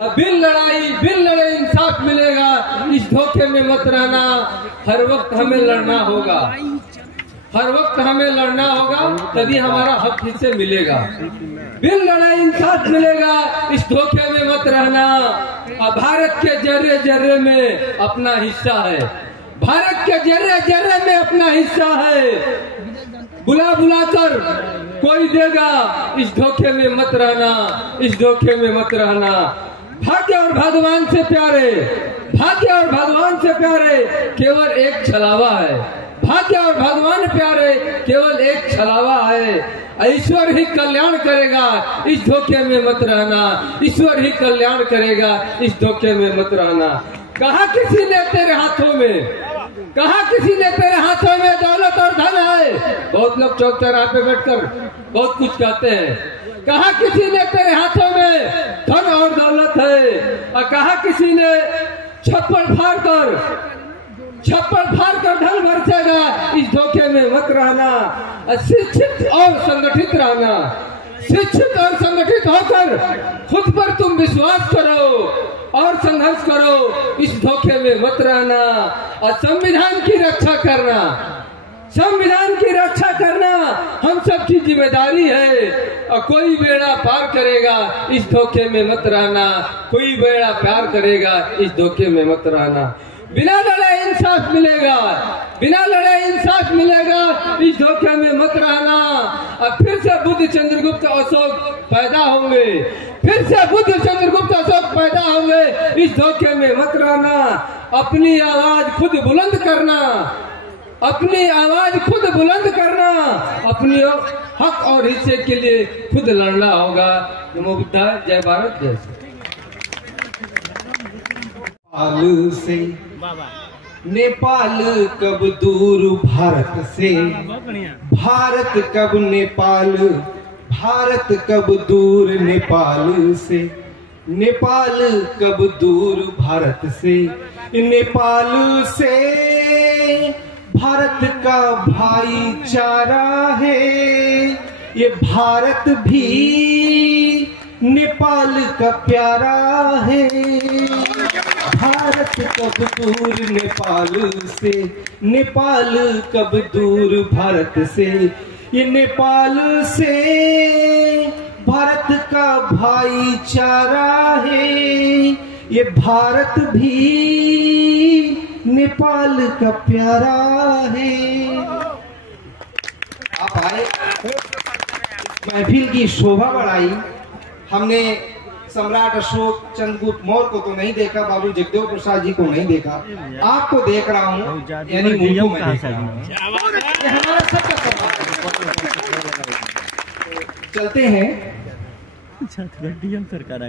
बिन लड़े इंसाफ मिलेगा। इस धोखे में मत रहना। हर वक्त हमें लड़ना होगा, हर वक्त हमें लड़ना होगा, तभी हमारा हक हिस्से मिलेगा। बिन लड़े इंसाफ मिलेगा। इस धोखे में मत रहना। भारत के जर्रे जर्रे में अपना हिस्सा है, भारत के जर्रे जर्रे में अपना हिस्सा है। बुला बुला कर कोई देगा। इस धोखे में मत रहना, इस धोखे में मत रहना। भाग्य और भगवान से प्यारे, भाग्य और भगवान से प्यारे केवल एक छलावा है। भाग्य और भगवान प्यारे केवल एक छलावा है। ईश्वर ही कल्याण करेगा। इस धोखे में मत रहना। ईश्वर ही कल्याण करेगा। इस धोखे में मत रहना। कहा किसी ने तेरे हाथों में, कहा किसी ने तेरे हाथों में दौलत और धन है। बहुत लोग चौक चौराहे पे बैठकर बहुत कुछ कहते हैं। कहा किसी ने तेरे हाथों में धन और दौलत है, और कहा किसी ने छप्पड़ फाड़ कर धन बरसेगा। इस धोखे में मत रहना। शिक्षित और संगठित रहना। शिक्षित और संगठित होकर खुद पर तुम विश्वास करो और संघर्ष करो। इस धोखे में मत रहना। और संविधान की रक्षा करना, संविधान की रक्षा करना हम सब की जिम्मेदारी है। और कोई बेड़ा पार करेगा। इस धोखे में मत रहना। कोई बेड़ा पार करेगा। इस धोखे में मत रहना। बिना लड़े इंसाफ मिलेगा, बिना लड़े इंसाफ मिलेगा। इस धोखे में मत रहना। अब फिर से बुद्ध चंद्रगुप्त अशोक पैदा होंगे, फिर से बुद्ध चंद्रगुप्त अशोक पैदा होंगे। इस धोखे में मत रहना। अपनी आवाज खुद बुलंद करना, अपनी आवाज खुद बुलंद करना। अपनी हक और हिस्से के लिए खुद लड़ना होगा। नमो बुद्धाय। जय भारत, जय श्री। नेपाल से नेपाल कब दूर भारत से, भारत कब नेपाल, भारत कब दूर नेपाल से, नेपाल कब दूर भारत से। नेपाल से भारत का भाईचारा है। ये भारत भी नेपाल का प्यारा है। भारत कब दूर नेपाल से, नेपाल कब दूर भारत से। ये नेपाल से भारत का भाईचारा है। ये भारत भी नेपाल का प्यारा है। आप आए, महफिल की शोभा बढ़ाई। हमने सम्राट अशोक चंद्रगुप्त मौर्य को तो नहीं देखा, बाबू जगदेव प्रसाद जी को नहीं देखा, आपको देख रहा हूँ, यानी मुझको मैं देख रहा हूँ। ये हमारा सबका सवाल। चलते हैं। सरकार